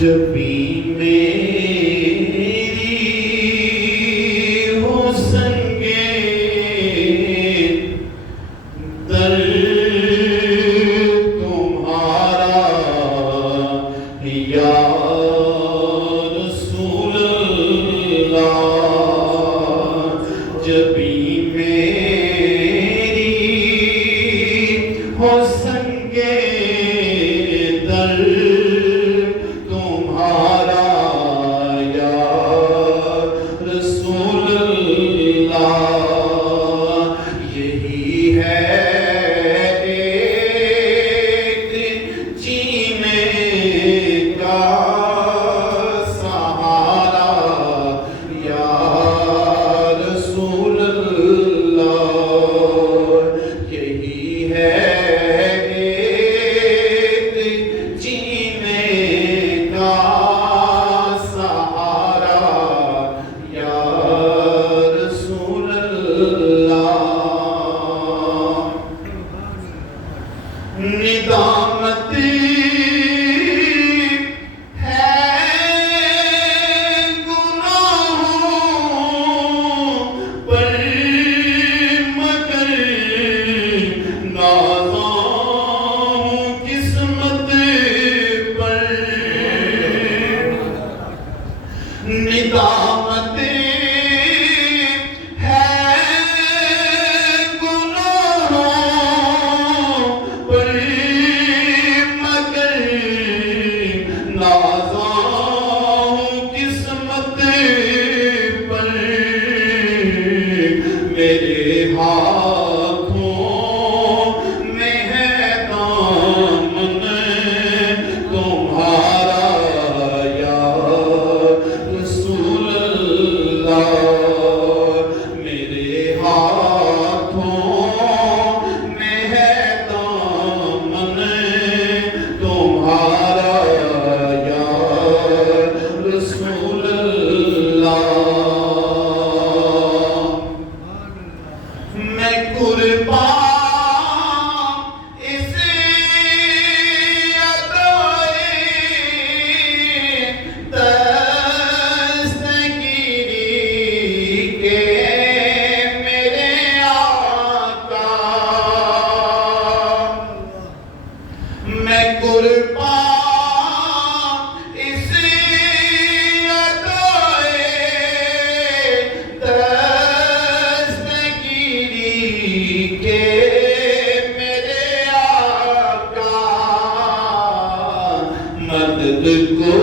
جب بھی میری ہو سنگے در تمہارا یا رسول اللہ، جب بھی میری ہو سنگے در تمہارا یا رسول اللہ، یہی ہے ایک جینے کا سہارا یا رسول اللہ، یہی ہے ایک جینے کا سہارا یا رسول اللہ۔ ندامت ہے گناہوں پر مگر نازاں ہوں قسمت پر، ندامت ہے گناہوں پر مگر نازاں ہوں قسمت پر، میرے ہاتھوں میں ہے دامن تمہارا یا رسول اللہ، میرے ہاتھوں میں ہے دامن تمہارا یا رسول اللہ، میں قربان اس ادائے دستگیری کے میرے آقا، میں قربان اس ادائے دستگیری کے میرے آقا، مدد کو